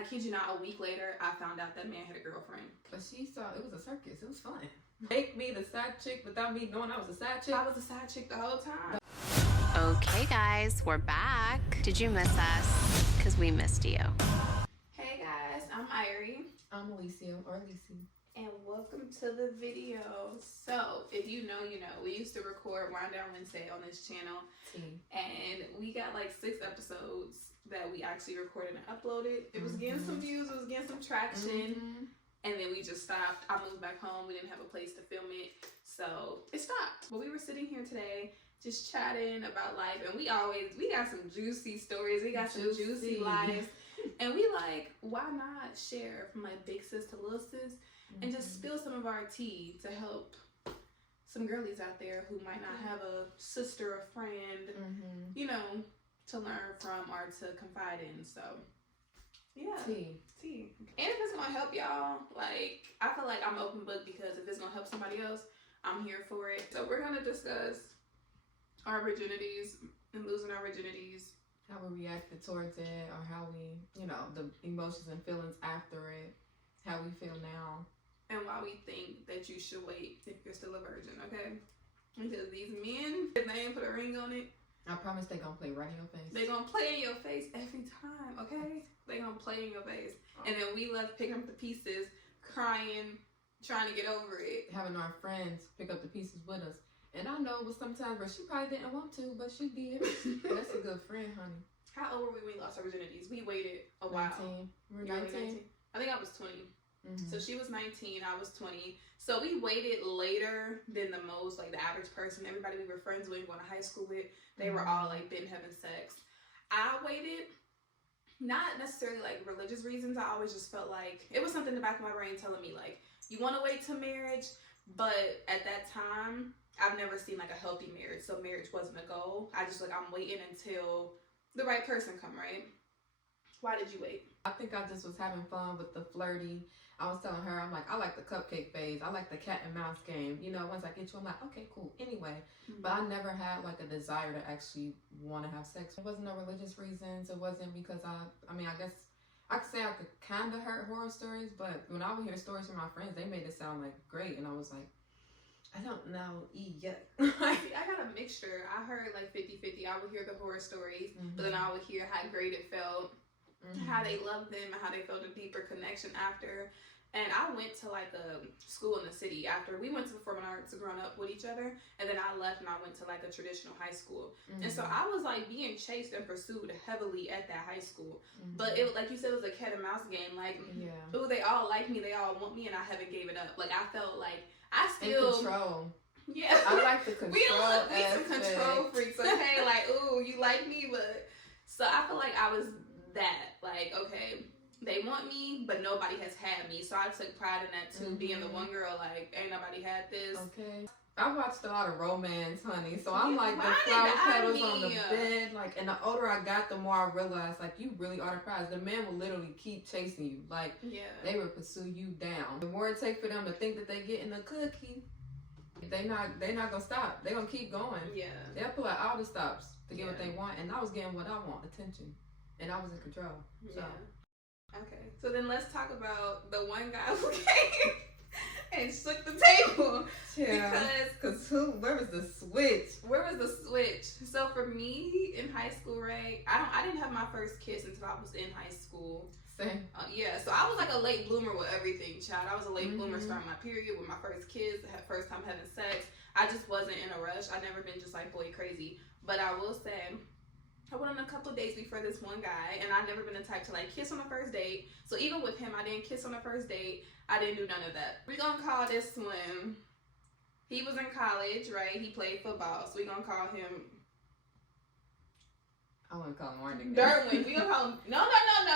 I kid you not, a week later, I found out that man had a girlfriend. But she saw it was a circus. It was fun. Make me the side chick without me knowing I was a side chick. I was a side chick the whole time. Okay, guys, we're back. Did you miss us? Because we missed you. Hey guys, I'm Irie. I'm Alicia, or Alicia. And welcome to the video. So, if you know, you know. We used to record Wind Down Wednesday on this channel. And we got like 6 episodes that we actually recorded and uploaded. It was getting some views, it was getting some traction. And then we just stopped. I moved back home. We didn't have a place to film it. So, it stopped. But we were sitting here today just chatting about life. And we got some juicy stories. We got some juicy lives. And we like, why not share from like big sis to little sis and just spill some of our tea to help some girlies out there who might not have a sister or friend, you know, to learn from or to confide in. So, yeah. Tea. And if it's gonna help y'all, like, I feel like I'm open book because if it's gonna help somebody else, I'm here for it. So we're gonna discuss our virginities and losing our virginities. How we reacted towards it, or how we, you know, the emotions and feelings after it, how we feel now. And why we think that you should wait if you're still a virgin, okay? Because these men, if they ain't put a ring on it, I promise they gonna play right in your face. They gonna play in your face every time, okay? They gonna play in your face. And then we left picking up the pieces, crying, trying to get over it. Having our friends pick up the pieces with us. And I know it was sometimes where she probably didn't want to, but she did. That's a good friend, honey. How old were we when we lost our virginities? We waited a while. 19. We were 19. I think I was 20. So she was 19, I was 20. So we waited later than the most, like the average person. Everybody we were friends with, going to high school with, they were all like been having sex. I waited, not necessarily like religious reasons. I always just felt like it was something in the back of my brain telling me like, you want to wait till marriage, but at that time, I've never seen like a healthy marriage, so marriage wasn't a goal. I just like, I'm waiting until the right person come, right? Why did you wait? I think I just was having fun with the flirty. I was telling her, I'm like, I like the cupcake phase. I like the cat and mouse game. You know, once I get you, I'm like, okay, cool. Anyway, but I never had like a desire to actually want to have sex. It wasn't no religious reasons. It wasn't because I mean, I guess I could say I could kind of heard horror stories, but when I would hear stories from my friends, they made it sound like great. And I was like, I don't know yet. See, I got a mixture. I heard like 50-50. I would hear the horror stories, but then I would hear how great it felt, how they loved them, and how they felt a deeper connection after. And I went to like a school in the city after. We went to the performing arts growing up with each other, and then I left and I went to like a traditional high school. And so I was like being chased and pursued heavily at that high school. But it, like you said, it was a cat and mouse game. Like, ooh, they all like me, they all want me, and I haven't gave it up. Like, I felt like I still in control. Yeah, I like the control. we some control freaks, okay? Like, ooh, you like me, but so I feel like I was that. Like, okay, they want me, but nobody has had me. So I took pride in that too, being the one girl. Like, ain't nobody had this. Okay. I watched a lot of romance, honey. So I'm like the flower petals on the bed. Like, and the older I got, the more I realized, like, you really are the prize. The man will literally keep chasing you. Like, they will pursue you down. The more it takes for them to think that they getting a cookie, they not gonna stop. They gonna keep going. Yeah. They'll pull out all the stops to get what they want. And I was getting what I want, attention. And I was in control. So. Okay. So then let's talk about the one guy who came and shook the table. Where was the switch? So for me in high school, right? I didn't have my first kiss until I was in high school. Same. So I was like a late bloomer with everything, child. I was a late bloomer starting my period with my first kids, first time having sex. I just wasn't in a rush. I'd never been just like boy crazy. But I will say, I went on a couple of dates before this one guy, and I've never been the type to like kiss on the first date. So even with him, I didn't kiss on the first date. I didn't do none of that. We're gonna call this one, he was in college, right? He played football, so we're gonna call him, I want to call him our nickname. Derwin. We gonna call him, no,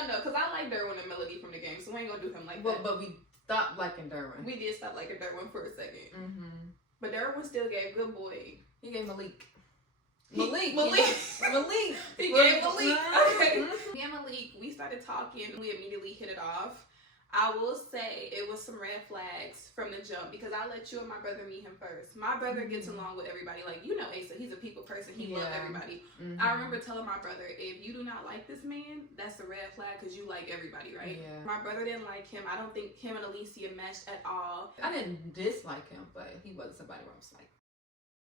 because I like Derwin and Melody from the game, so we ain't gonna do him like that. But we stopped liking Derwin. We did stop liking Derwin for a second. But Derwin still gave good boy. He gave Malik. Malik. He gave Malik. Okay. Me and Malik, we started talking. We immediately hit it off. I will say it was some red flags from the jump because I let you and my brother meet him first. My brother gets along with everybody. Like, you know Asa, he's a people person. He loves everybody. I remember telling my brother, if you do not like this man, that's a red flag because you like everybody, right? Yeah. My brother didn't like him. I don't think him and Alicia meshed at all. I didn't dislike him, but he wasn't somebody where I was like.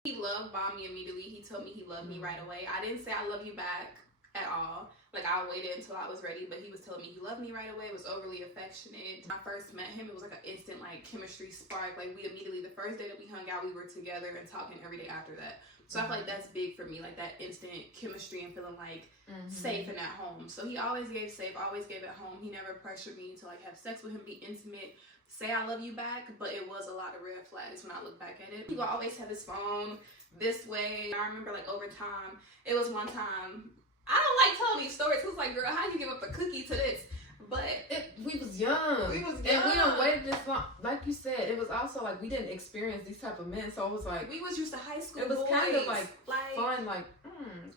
He bombed me immediately. He told me he loved me right away. I didn't say I love you back at all. Like, I waited until I was ready, but he was telling me he loved me right away. It was overly affectionate. When I first met him, it was like an instant, like, chemistry spark. Like, we immediately, the first day that we hung out, we were together and talking every day after that. So I feel like that's big for me, like, that instant chemistry and feeling, like, safe and at home. So he always gave safe, always gave at home. He never pressured me to, like, have sex with him, be intimate, say I love you back, but it was a lot of red flags when I look back at it. He would always have his phone this way. I remember, like, over time, it was one time, I don't like telling these stories. It was like, girl, how you give up a cookie to this? But we was young. And we done waited this long. Like you said, it was also like we didn't experience these type of men. So it was like we was used to high school. It was boys. kind of like fun. Like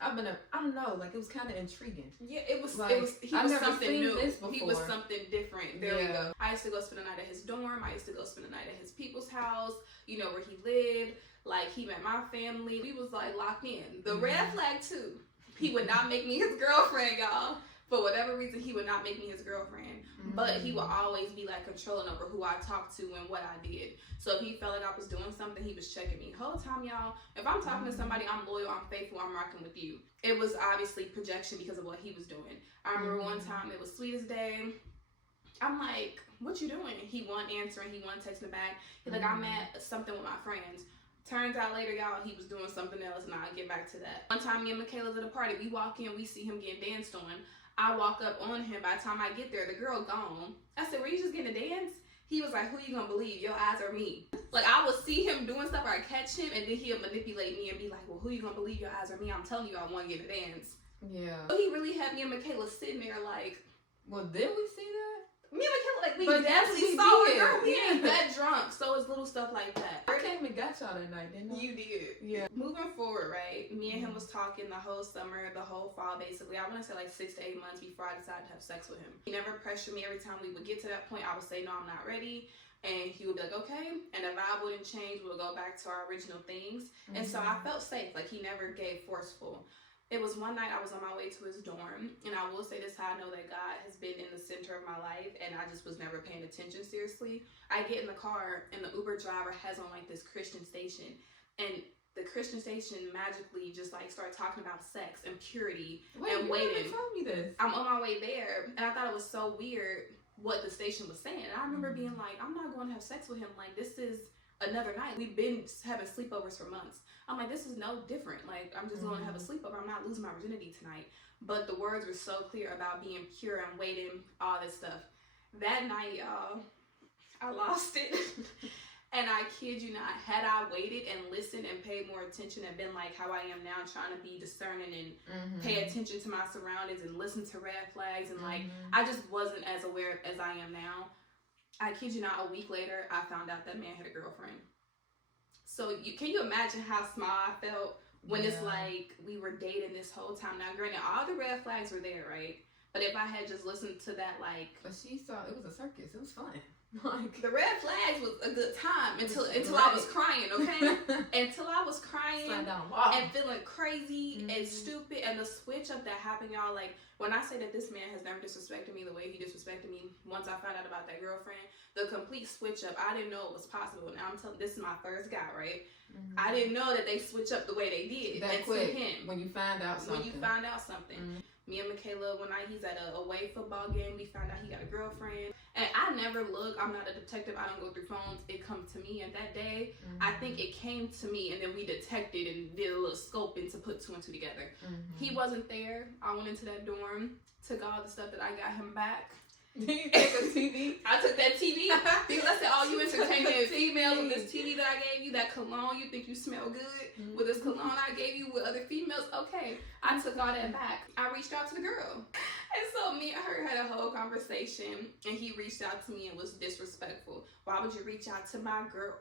I don't know. Like it was kind of intriguing. Yeah, it was. Like, He was something new. He was before. something different. There we go. I used to go spend the night at his dorm. I used to go spend the night at his people's house. You know where he lived. Like he met my family. We was like locked in. The red flag too. He would not make me his girlfriend, y'all. For whatever reason, he would not make me his girlfriend. But he would always be like controlling over who I talked to and what I did. So if he felt like I was doing something, he was checking me. The whole time, y'all, if I'm talking to somebody, I'm loyal, I'm faithful, I'm rocking with you. It was obviously projection because of what he was doing. I remember one time, it was Sweetest Day. I'm like, what you doing? He wasn't answering, he wasn't texting back. He's like, I'm at something with my friends. Turns out later, y'all, he was doing something else, and I'll get back to that. One time, me and Michaela's at a party. We walk in, we see him getting danced on. I walk up on him. By the time I get there, the girl gone. I said, were you just getting a dance? He was like, who you gonna believe? Your eyes are me. Like, I would see him doing stuff, or I'd catch him, and then he'll manipulate me and be like, well, who you gonna believe? Your eyes are me. I'm telling you, I want to get a dance. Yeah. So he really had me and Michaela sitting there like, well, did we see that? Me and Michaela, like, we definitely saw it, girl. We ain't that drunk. So it's little stuff like that. I came and got y'all that night, didn't I? You did. Yeah. Moving forward, right? Me and him was talking the whole summer, the whole fall, basically. I want to say like 6 to 8 months before I decided to have sex with him. He never pressured me. Every time we would get to that point, I would say, no, I'm not ready. And he would be like, okay. And the vibe wouldn't change. We'll go back to our original things. And so I felt safe. Like, he never gave forceful. It was one night I was on my way to his dorm, and I will say this how I know that God has been in the center of my life, and I just was never paying attention seriously. I get in the car, and the Uber driver has on like this Christian station, and the Christian station magically just like started talking about sex and purity and waiting. You never told me this. I'm on my way there, and I thought it was so weird what the station was saying. And I remember being like, I'm not going to have sex with him. Like, this is another night. We've been having sleepovers for months. I'm like, this is no different. Like, I'm just going to have a sleepover. I'm not losing my virginity tonight. But the words were so clear about being pure and waiting, all this stuff. That night, y'all, I lost it. And I kid you not, had I waited and listened and paid more attention and been like how I am now, trying to be discerning and pay attention to my surroundings and listen to red flags, and like, I just wasn't as aware as I am now. I kid you not, a week later, I found out that man had a girlfriend. So can you imagine how small I felt when it's like we were dating this whole time? Now, granted, all the red flags were there, right? But if I had just listened to that, like... But she saw it was a circus. It was fun. Like, the red flags was a good time until I was crying, okay? Until I was crying and feeling crazy and stupid. And the switch up that happened, y'all, like, when I say that this man has never disrespected me the way he disrespected me once I found out about that girlfriend, the complete switch up, I didn't know it was possible. Now I'm telling, this is my first guy, right? I didn't know that they switch up the way they did. That quick, him. When you find out something. When you find out something. Me and Michaela, one night he's at a away football game, we found out he got a girlfriend. And I never look, I'm not a detective, I don't go through phones. It comes to me, and that day, I think it came to me, and then we detected and did a little scoping to put two and two together. He wasn't there. I went into that dorm, took all the stuff that I got him back. Did you take a TV? I took that TV. Because I said, oh, you entertaining females with this TV that I gave you, that cologne, you think you smell good with this cologne I gave you with other females? Okay, I took all that back. I reached out to the girl. And so me and her had a whole conversation, and he reached out to me and was disrespectful. Why would you reach out to my girl?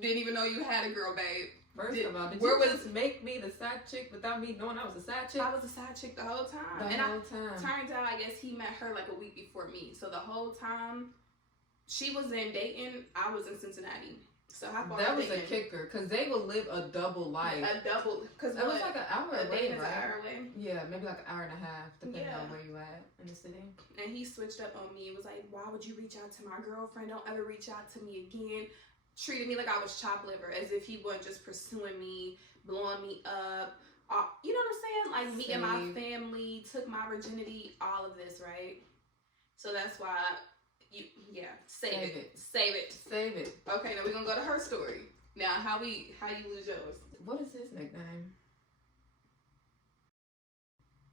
Didn't even know you had a girl, babe. First of all, did you just make me the side chick without me knowing I was a side chick? I was a side chick the whole time. Turns out, I guess he met her like a week before me. So the whole time, she was in Dayton, I was in Cincinnati. So how far? That was a kicker, because they will live a double life. Because it was like an hour away, right? An hour away. Yeah, maybe like an hour and a half, depending on where you at in the city. And he switched up on me. It was like, why would you reach out to my girlfriend? Don't ever reach out to me again. Treated me like I was chopped liver, as if he wasn't just pursuing me, blowing me up. You know what I'm saying? Like me and my family, took my virginity, all of this, right? So that's why save it. Okay, now we're gonna go to her story. Now, how you lose yours? What is his nickname?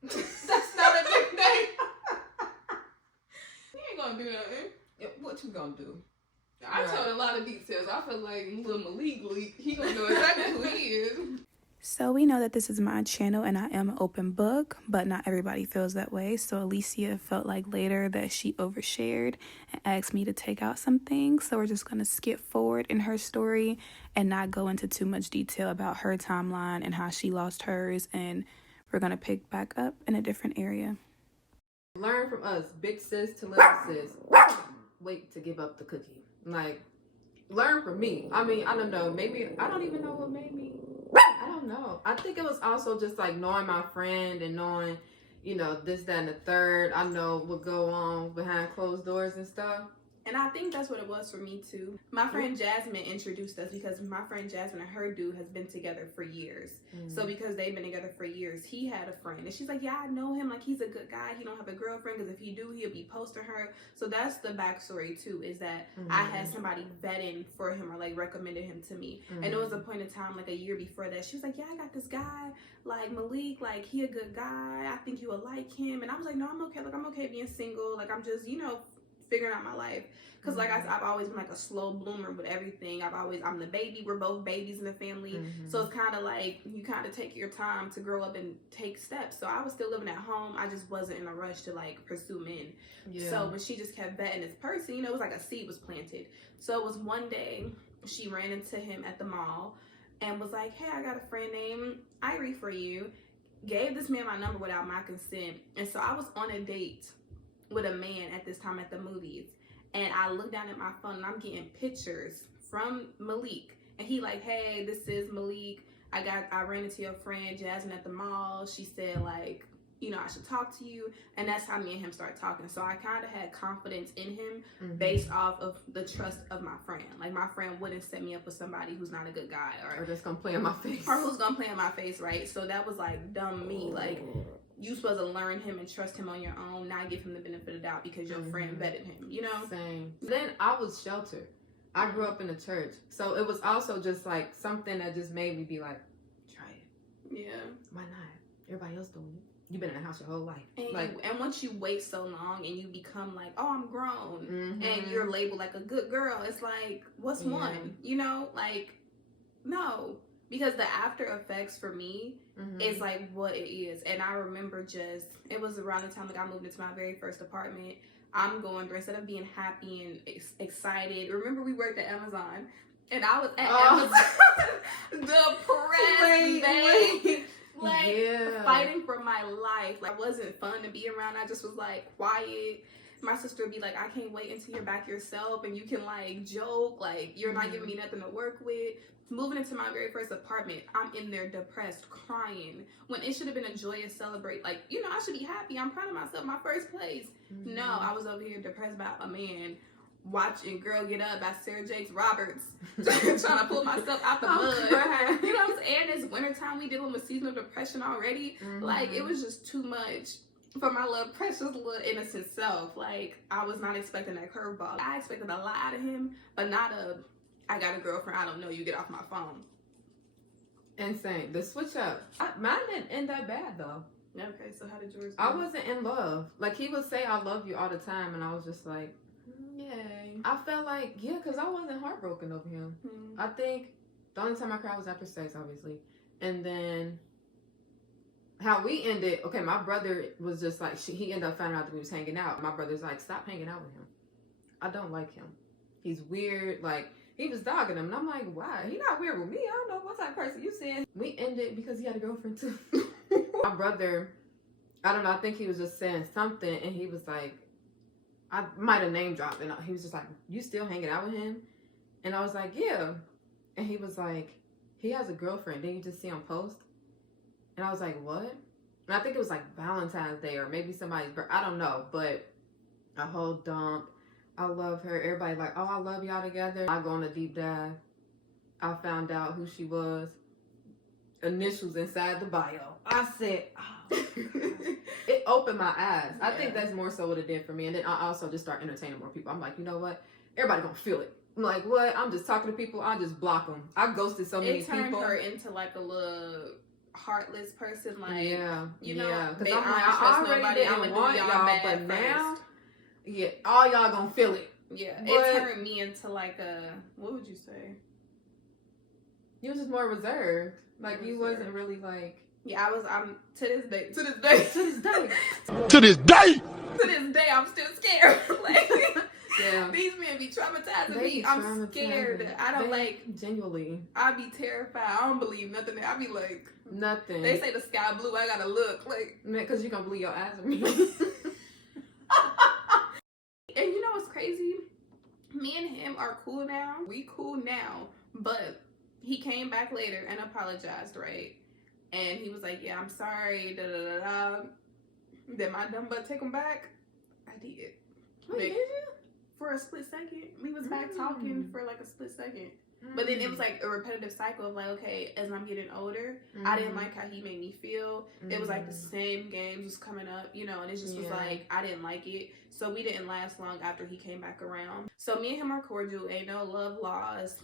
That's not a nickname. He ain't gonna do nothing. Yeah, what you gonna do? I told a lot of details. I feel like little Malik, he gonna know exactly who he is. So we know that this is my channel and I am an open book, but not everybody feels that way. So Alicia felt like later that she overshared and asked me to take out some things. So we're just going to skip forward in her story and not go into too much detail about her timeline and how she lost hers. And we're going to pick back up in a different area. Learn from us, big sis to little sis. Wait to give up the cookie. Like, learn from me. I mean, I don't know. Maybe, I don't even know what made me. I don't know. I think it was also just like knowing my friend and knowing, you know, this, that, and the third. I know what go on behind closed doors and stuff. And I think that's what it was for me too. My friend Jasmine introduced us because my friend Jasmine and her dude has been together for years. So because they've been together for years, he had a friend. And she's like, yeah, I know him. Like, he's a good guy. He don't have a girlfriend because if he do, he'll be posting her. So that's the backstory too, is that I had somebody vetting for him or like recommended him to me. And there was a point in time, like a year before that, she was like, yeah, I got this guy, like Malik, like he a good guy. I think you will like him. And I was like, no, I'm okay. Like, I'm okay being single. Like, I'm just, you know, figuring out my life. Because like I've always been like a slow bloomer with everything. I'm the baby. We're both babies in the family. So it's kind of like you kind of take your time to grow up and take steps. So I was still living at home. I just wasn't in a rush to like pursue men. So but she just kept vetting this person. You know, it was like a seed was planted. So it was one day she ran into him at the mall and was like, hey, I got a friend named Irie for you. Gave this man my number without my consent. And so I was on a date with a man at this time at the movies. And I look down at my phone and I'm getting pictures from Malik. And he like, hey, this is Malik. I ran into your friend Jasmine at the mall. She said like, you know, I should talk to you. And that's how me and him started talking. So I kind of had confidence in him based off of the trust of my friend. Like my friend wouldn't set me up with somebody who's not a good guy. Or just gonna play in my face. Or who's gonna play in my face, right? So that was like dumb me. Like, you supposed to learn him and trust him on your own, not give him the benefit of the doubt because your friend vetted him, you know? Same. Then I was sheltered. I grew up in the church. So it was also just like something that just made me be like, try it. Yeah. Why not? Everybody else doing it. You've been in the house your whole life. And once you wait so long and you become like, oh, I'm grown, and you're labeled like a good girl, it's like, what's one? You know? Like, no. Because the after effects for me is like what it is. And I remember it was around the time like I moved into my very first apartment. I'm going through, instead of being happy and excited. Remember we worked at Amazon and I was at Amazon depressed, fighting for my life. Like, it wasn't fun to be around. I just was like quiet. My sister would be like, I can't wait until you're back yourself and you can like joke, like you're not giving me nothing to work with. Moving into my very first apartment, I'm in there depressed, crying, when it should have been a joyous celebrate. Like, you know, I should be happy. I'm proud of myself, my first place. No, I was over here depressed about a man watching Girl Get Up by Sarah Jakes Roberts, trying to pull myself out the mud. You know what I'm saying? It's wintertime, we dealing with seasonal depression already. Like, it was just too much for my little precious little innocent self. Like, I was not expecting that curveball. I expected a lot out of him, but not I got a girlfriend, I don't know you, get off my phone. Insane. The switch up. Mine didn't end that bad though. Okay, so how did yours go? I wasn't in love. Like, he would say I love you all the time and I was just like, yay. I felt like, yeah, because I wasn't heartbroken over him. I think the only time I cried was after sex, obviously. And then how we ended, okay, my brother was just like, he ended up finding out that we was hanging out. My brother's like, stop hanging out with him. I don't like him. He's weird, like, he was dogging him, and I'm like, why? He not weird with me. I don't know what type of person you saying. We ended because he had a girlfriend too. My brother, I don't know, I think he was just saying something, and he was like, I might have name dropped, and he was just like, "You still hanging out with him?" And I was like, "Yeah." And he was like, "He has a girlfriend. Didn't you just see him post?" And I was like, "What?" And I think it was like Valentine's Day or maybe somebody's birthday. I don't know, but a whole dump. I love her. Everybody like, "Oh, I love y'all together." I go on a deep dive. I found out who she was. Initials inside the bio. I said, "Oh." It opened my eyes. I think that's more so what it did for me. And then I also just start entertaining more people. I'm like, you know what? Everybody gonna feel it. I'm like, what? I'm just talking to people. I just block them. I ghosted so many people. It turned her into like a little heartless person. Like, you know, because I'm like, I already didn't want y'all, but now, all y'all gonna feel it. Yeah, it turned me into like a, what would you say? You was just more reserved. Like, you wasn't really like... Yeah, I'm to this day, I'm still scared. Like, these men be traumatizing me. I'm scared. I don't genuinely. I be terrified. I don't believe nothing. I be like, nothing. They say the sky blue. I gotta look like, man, because you gonna believe your eyes at me. And you know what's crazy? Me and him are cool now. We cool now, but he came back later and apologized, right? And he was like, "Yeah, I'm sorry." Da da da da. Did my dumb butt take him back? I did. Wait, did you? For a split second. We was back talking for like a split second. But then it was like a repetitive cycle of like, okay, as I'm getting older, I didn't like how he made me feel. It was like the same games was coming up, you know, and it just was like, I didn't like it. So we didn't last long after he came back around. So me and him are cordial. Ain't no love lost.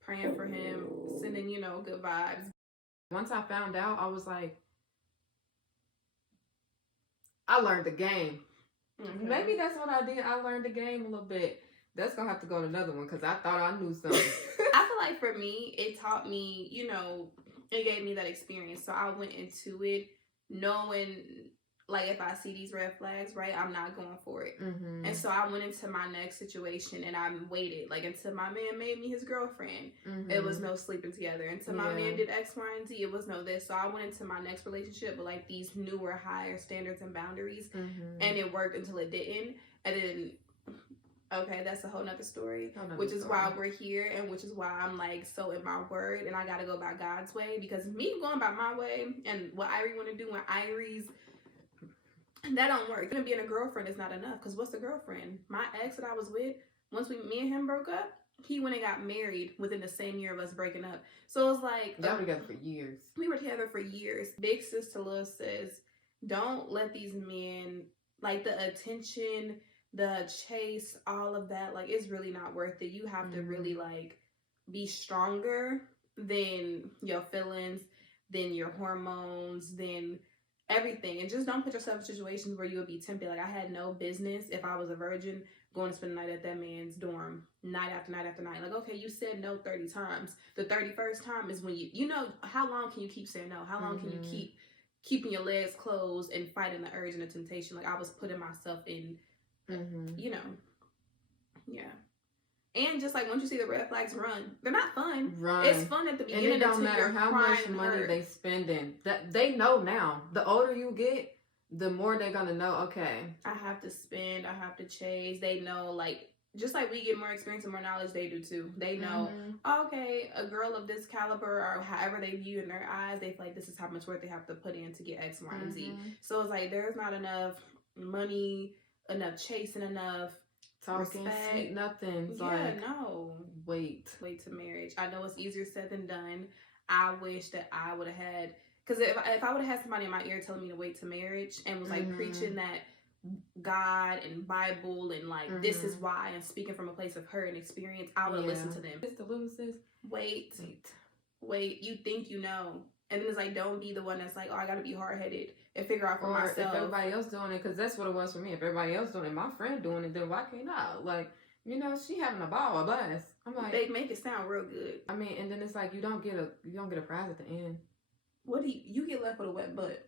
Praying for him, sending, you know, good vibes. Once I found out, I was like, I learned the game. Maybe that's what I did. I learned the game a little bit. That's gonna have to go to another one because I thought I knew something. I feel like for me, it taught me, you know, it gave me that experience. So I went into it knowing, like, if I see these red flags, right, I'm not going for it. And so I went into my next situation and I waited, like, until my man made me his girlfriend. It was no sleeping together. Until my man did X, Y, and Z, it was no this. So I went into my next relationship with, like, these newer, higher standards and boundaries. And it worked until it didn't. And then, okay, that's a whole nother story. Which is why we're here and which is why I'm, like, so in my word. And I got to go by God's way. Because me going by my way and what Irie want to do when Irie's, that don't work. Gonna being a girlfriend is not enough. Because what's a girlfriend? My ex that I was with, once me and him broke up, he went and got married within the same year of us breaking up. So it was like, y'all were together for years. We were together for years. Big sis to little sis, don't let these men, like, the attention, the chase, all of that, like, it's really not worth it. You have to really, like, be stronger than your feelings, than your hormones, than everything. And just don't put yourself in situations where you would be tempted. Like, I had no business, if I was a virgin, going to spend the night at that man's dorm night after night after night. Like, okay, you said no 30 times. The 31st time is when you know, how long can you keep saying no? How long can you keep keeping your legs closed and fighting the urge and the temptation? Like, I was putting myself in, you know, And just like, once you see the red flags, run. They're not fun. Run. It's fun at the beginning. And it don't matter how much money they spending. That they know now. The older you get, the more they're gonna know. Okay, I have to spend. I have to chase. They know, like, just like we get more experience and more knowledge, they do too. They know. Okay, a girl of this caliber, or however they view in their eyes, they feel like this is how much work they have to put in to get X, Y, and Z. So it's like, there's not enough money, enough chasing, enough talking, sweet nothings. No. Wait to marriage. I know it's easier said than done. I wish that I would have had, because if I would have had somebody in my ear telling me to wait to marriage and was like preaching that God and Bible and like this is why, and speaking from a place of hurt and experience, I would have listened to them. It's the little sis. Wait. You think you know, and then it's like, don't be the one that's like, oh, I gotta be hard headed and figure out for myself. If everybody else doing it, because that's what it was for me. If everybody else doing it, my friend doing it, then why can't I? Like, you know, she having a ball, a blast. I'm like, they make it sound real good. I mean, and then it's like, you don't get a prize at the end. What do you get left with a wet butt?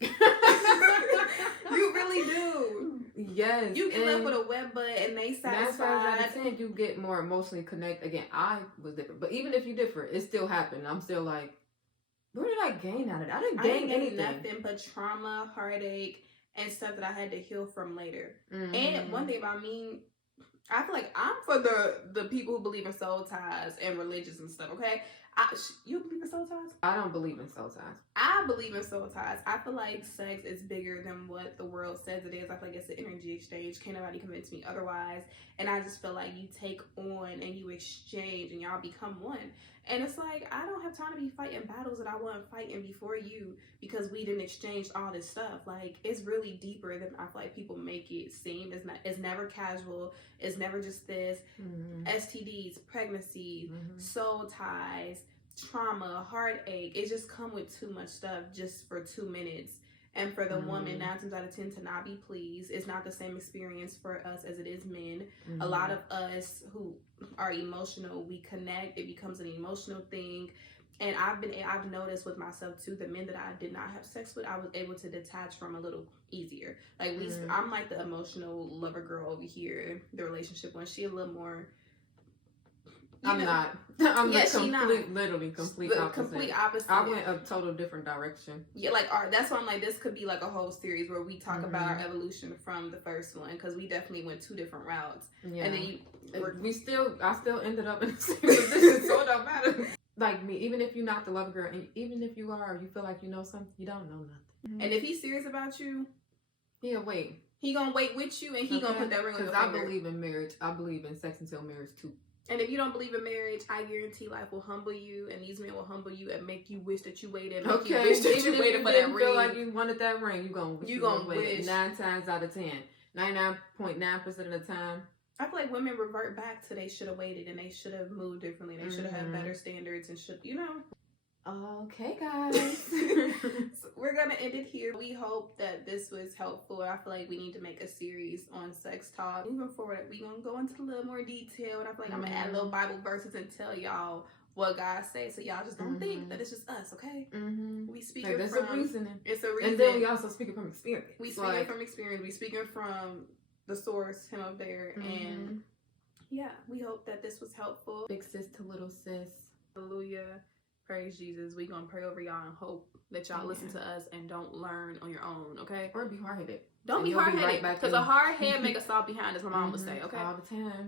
You really do. Yes. You get left with a wet butt and they satisfied. 9 times out of 10, you get more emotionally connected. Again, I was different, but even if you differ, it still happened. I'm still like, where did I gain out of it? I didn't gain anything. Nothing but trauma, heartache, and stuff that I had to heal from later. And one thing about me, I feel like I'm for the people who believe in soul ties and religious and stuff, okay? You believe in soul ties? I don't believe in soul ties. I believe in soul ties. I feel like sex is bigger than what the world says it is. I feel like it's an energy exchange. Can't nobody convince me otherwise. And I just feel like you take on and you exchange and y'all become one. And it's like, I don't have time to be fighting battles that I wasn't fighting before you because we didn't exchange all this stuff. Like, it's really deeper than I feel like people make it seem. It's never casual. It's never just this. STDs, pregnancies, soul ties, trauma, heartache. It just come with too much stuff just for 2 minutes. And for the woman, 9 times out of 10 to not be pleased, it's not the same experience for us as it is men. A lot of us who are emotional, we connect. It becomes an emotional thing. And I've noticed with myself too, the men that I did not have sex with, I was able to detach from a little easier. Like I'm like the emotional lover girl over here. The relationship one, she a little more. I'm not. I'm literally complete opposite. Complete opposite. I went a total different direction. Yeah, like that's why I'm like, this could be like a whole series where we talk about our evolution from the first one, because we definitely went 2 different routes. Yeah. And then I still ended up in the same position, so it don't matter. Like me, even if you're not the love girl, and even if you are, you feel like you know something, you don't know nothing. And if he's serious about you, he'll wait. He gonna wait with you, and he gonna put that ring on your finger. Because I believe in marriage. I believe in sex until marriage too. And if you don't believe in marriage, I guarantee life will humble you, and these men will humble you and make you wish that you waited. Make you wish that you waited for that ring. Feel like you wanted that ring, you gonna wish 9 times out of 10, 99.9% of the time. I feel like women revert back to they should have waited and they should have moved differently. They should have had better standards and should, Okay, guys. So we're going to end it here. We hope that this was helpful. I feel like we need to make a series on sex talk. Moving forward, we're going to go into a little more detail. And I feel like I'm going to add little Bible verses and tell y'all what God says. So y'all just don't think that it's just us, okay? We speaking there's from... a reasoning. It's a reason. And then we also speaking from experience. We speaking from experience. We speaking from the source, him up there. And yeah, we hope that this was helpful. Big sis to little sis. Hallelujah. Praise Jesus. We gonna pray over y'all and hope that y'all listen to us and don't learn on your own, okay? Or be hard-headed. Don't be hard-headed, because a hard head make a soft behind, as my mom would say, okay? All the time.